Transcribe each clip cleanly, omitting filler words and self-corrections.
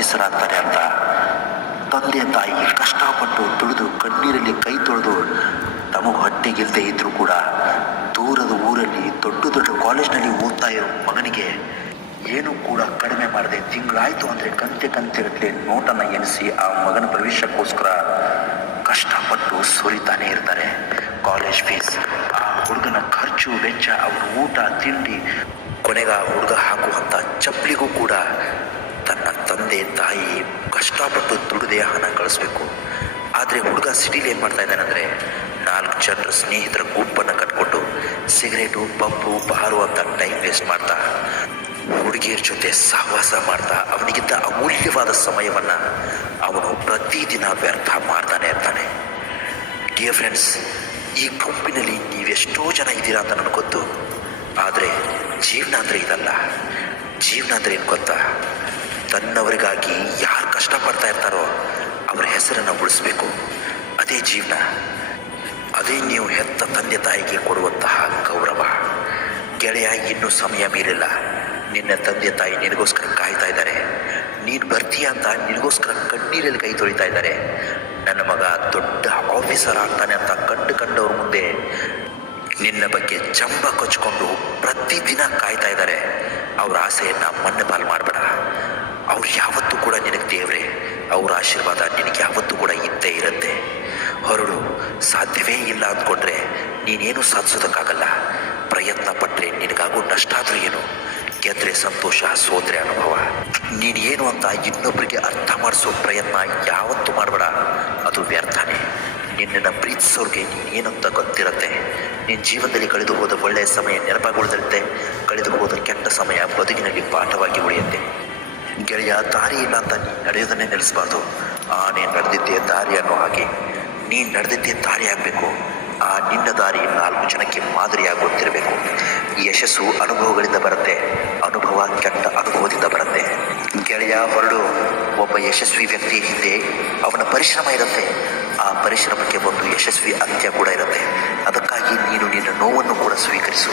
Officer ಆಗ್ತಾರೆ ಅಂತ ತಂದೆ ತಾಯಿ ಕಷ್ಟಪಟ್ಟು ದುಡಿದು ಕಣ್ಣೀರಲ್ಲಿ ಕೈ ತೊಳೆದು ನಮಗೆ ಹೊಟ್ಟೆಗಿಲ್ಲದೆ ಇದ್ದರೂ ಕೂಡ ದೂರದ ಊರಲ್ಲಿ ದೊಡ್ಡ ದೊಡ್ಡ ಕಾಲೇಜ್ನಲ್ಲಿ ಓದ್ತಾ ಇರೋ ಮಗನಿಗೆ ಏನೂ ಕೂಡ ಕಡಿಮೆ ಮಾಡದೆ ತಿಂಗಳಾಯಿತು ಅಂದರೆ ಕಂತೆಗಟ್ಟಲೆ ನೋಟನ್ನು ಎಣಿಸಿ ಆ ಮಗನ ಭವಿಷ್ಯಕ್ಕೋಸ್ಕರ ಕಷ್ಟಪಟ್ಟು ಸುರಿತಾನೆ ಇರ್ತಾರೆ. ಕಾಲೇಜ್ ಫೀಸ್, ಆ ಹುಡುಗನ ಖರ್ಚು ವೆಚ್ಚ, ಅವನ ಊಟ ತಿಂಡಿ, ಕೊನೆಗೆ ಆ ಹುಡುಗ ಹಾಕುವಂಥ ಚಪ್ಪಲಿಗೂ ಕೂಡ ತನ್ನ ತಂದೆ ತಾಯಿ ಕಷ್ಟಪಟ್ಟು ದುಡಿದೇ ಹಣ ಕಳಿಸ್ಬೇಕು. ಆದರೆ ಹುಡುಗ ಸಿಟಿಲಿ ಏನು ಮಾಡ್ತಾ ಇದ್ದಾನೆ ಅಂದರೆ 4 ಜನರ ಸ್ನೇಹಿತರ ಗುಂಪನ್ನು ಕಟ್ಕೊಂಡು ಸಿಗರೇಟು ಪಬ್ಬು ಬಾರು ಅಂತ ಟೈಮ್ ವೇಸ್ಟ್ ಮಾಡ್ತಾ ಹುಡುಗಿಯರ ಜೊತೆ ಸಹವಾಸ ಮಾಡ್ತಾ ಅವನಿಗಿಂತ ಅಮೂಲ್ಯವಾದ ಸಮಯವನ್ನು ಅವನು ಪ್ರತಿದಿನ ವ್ಯರ್ಥ ಮಾಡ್ತಾನೆ ಇರ್ತಾನೆ. ಡಿಯರ್ ಫ್ರೆಂಡ್ಸ್, ಈ ಗುಂಪಿನಲ್ಲಿ ನೀವೆಷ್ಟೋ ಜನ ಇದ್ದೀರಾ ಅಂತ ನನಗೆ ಗೊತ್ತು. ಆದರೆ ಜೀವನ ಅಂದರೆ ಇದಲ್ಲ. ಜೀವನ ಅಂದರೆ ಏನು ಗೊತ್ತಾ? ತನ್ನವರಿಗಾಗಿ ಯಾರು ಕಷ್ಟಪಡ್ತಾ ಇರ್ತಾರೋ ಅವರ ಹೆಸರನ್ನು ಉಳಿಸ್ಬೇಕು. ಅದೇ ಜೀವನ. ಅದೇ ನೀವು ಹೆತ್ತ ತಂದೆ ತಾಯಿಗೆ ಕೊಡುವಂತಹ ಗೌರವ. ಗೆಳೆಯ, ಇನ್ನೂ ಸಮಯ ಮೀರಿಲ್ಲ. ನಿನ್ನ ತಂದೆ ತಾಯಿ ನಿನಗೋಸ್ಕರ ಕಾಯ್ತಾ ಇದ್ದಾರೆ. ನೀನು ಬರ್ತೀಯ ಅಂತ ನಿನಗೋಸ್ಕರ ಕಣ್ಣೀರಲ್ಲಿ ಕೈ ತೊಳಿತಾ ಇದ್ದಾರೆ. ನನ್ನ ಮಗ ದೊಡ್ಡ ಆಫೀಸರ್ ಆಗ್ತಾನೆ ಅಂತ ಕಂಡವ್ರ ಮುಂದೆ ನಿನ್ನ ಬಗ್ಗೆ ಜಂಬ ಕೊಚ್ಕೊಂಡು ಪ್ರತಿದಿನ ಕಾಯ್ತಾ ಇದ್ದಾರೆ. ಅವ್ರ ಆಸೆಯನ್ನು ಮಣ್ಣು ಪಾಲು ಮಾಡಬೇಡ. ಅವ್ರು ಯಾವತ್ತೂ ಕೂಡ ನಿನಗೆ ದೇವ್ರೆ. ಅವ್ರ ಆಶೀರ್ವಾದ ನಿನಗೆ ಯಾವತ್ತೂ ಕೂಡ ಇದ್ದೇ ಇರುತ್ತೆ. ಹೊರಡು. ಸಾಧ್ಯವೇ ಇಲ್ಲ ಅಂದ್ಕೊಂಡ್ರೆ ನೀನೇನು ಸಾಧಿಸೋದಕ್ಕಾಗಲ್ಲ. ಪ್ರಯತ್ನ ಪಟ್ಟರೆ ನಿನಗಾಗೋ ನಷ್ಟ ಆದರೂ ಏನು? ಗೆದ್ರೆ ಸಂತೋಷ, ಸೋದ್ರೆ ಅನುಭವ. ನೀನು ಏನು ಅಂತ ಇನ್ನೊಬ್ಬರಿಗೆ ಅರ್ಥ ಮಾಡಿಸೋ ಪ್ರಯತ್ನ ಯಾವತ್ತೂ ಮಾಡಬೇಡ. ಅದು ವ್ಯರ್ಥನೇ. ನಿನ್ನನ್ನು ಪ್ರೀತಿಸೋರಿಗೆ ನೀನೇನಂತ ಗೊತ್ತಿರುತ್ತೆ. ನಿನ್ನ ಜೀವನದಲ್ಲಿ ಕಳೆದು ಹೋದ ಒಳ್ಳೆಯ ಸಮಯ ನೆನಪಾಗಿ ಉಳಿದಿರುತ್ತೆ. ಕಳೆದು ಹೋದ ಕೆಟ್ಟ ಸಮಯ ಬದುಕಿನಲ್ಲಿ ಪಾಠವಾಗಿ ಉಳಿಯುತ್ತೆ. ಗೆಳೆಯ, ದಾರಿ ಇಲ್ಲ ಅಂತ ನೀನು ನಡೆಯೋದನ್ನೇ ನಿಲ್ಲಿಸಬಾರ್ದು. ನೀನು ನಡೆದಿದ್ದೇ ದಾರಿ ಅನ್ನೋ ಹಾಗೆ ನೀನು ನಡೆದಿದ್ದೇ ದಾರಿ ಆಗಬೇಕು. ಆ ನಿನ್ನ ದಾರಿ 4 ಜನಕ್ಕೆ ಮಾದರಿಯಾಗಿ ಗೊತ್ತಿರಬೇಕು. ಯಶಸ್ಸು ಅನುಭವಗಳಿಂದ ಬರುತ್ತೆ. ಅನುಭವ ಕೆಟ್ಟ ಅನುಭವದಿಂದ ಬರುತ್ತೆ. ಗೆಳೆಯ, ಹೊರಡು. ಒಬ್ಬ ಯಶಸ್ವಿ ವ್ಯಕ್ತಿ ಹಿಂದೆ ಅವನ ಪರಿಶ್ರಮ ಇರುತ್ತೆ. ಆ ಪರಿಶ್ರಮಕ್ಕೆ ಒಂದು ಯಶಸ್ವಿ ಅಂತ್ಯ ಕೂಡ ಇರುತ್ತೆ. ಅದಕ್ಕಾಗಿ ನೀನು ನಿನ್ನ ನೋವನ್ನು ಕೂಡ ಸ್ವೀಕರಿಸು.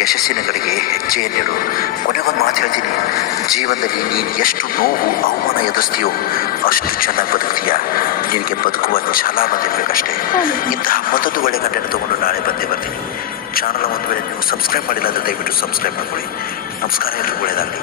ಯಶಸ್ಸಿನ ಕಡೆಗೆ ಹೆಜ್ಜೆಯನ್ನಿಡು. ಕೊನೆಗೊಂದು ಮಾತು ಹೇಳ್ತೀನಿ. ಜೀವನದಲ್ಲಿ ನೀನು ಎಷ್ಟು ನೋವು ಅವಮಾನ ಎದುರಿಸ್ತೀಯೋ ಅಷ್ಟು ಚೆನ್ನಾಗಿ ಬದುಕ್ತೀಯ. ನಿನಗೆ ಬದುಕುವ ಛಲ ಬಂದಿರಬೇಕಷ್ಟೇ. ಇಂತಹ ಮತ್ತೊಂದು ಒಳ್ಳೆಯ ಕಂಟೆಂಟ್ ತೊಗೊಂಡು ನಾಳೆ ಬರ್ತೀನಿ. ಚಾನಲ್ ಒಂದು ವೇಳೆ ನೀವು ಸಬ್ಸ್ಕ್ರೈಬ್ ಮಾಡಿಲ್ಲ ಅಂದರೆ ದಯವಿಟ್ಟು ಸಬ್ಸ್ಕ್ರೈಬ್ ಮಾಡ್ಕೊಳ್ಳಿ. ನಮಸ್ಕಾರ, ಎಲ್ಲರಿಗೂ ಒಳ್ಳೆಯದಾಗಲಿ.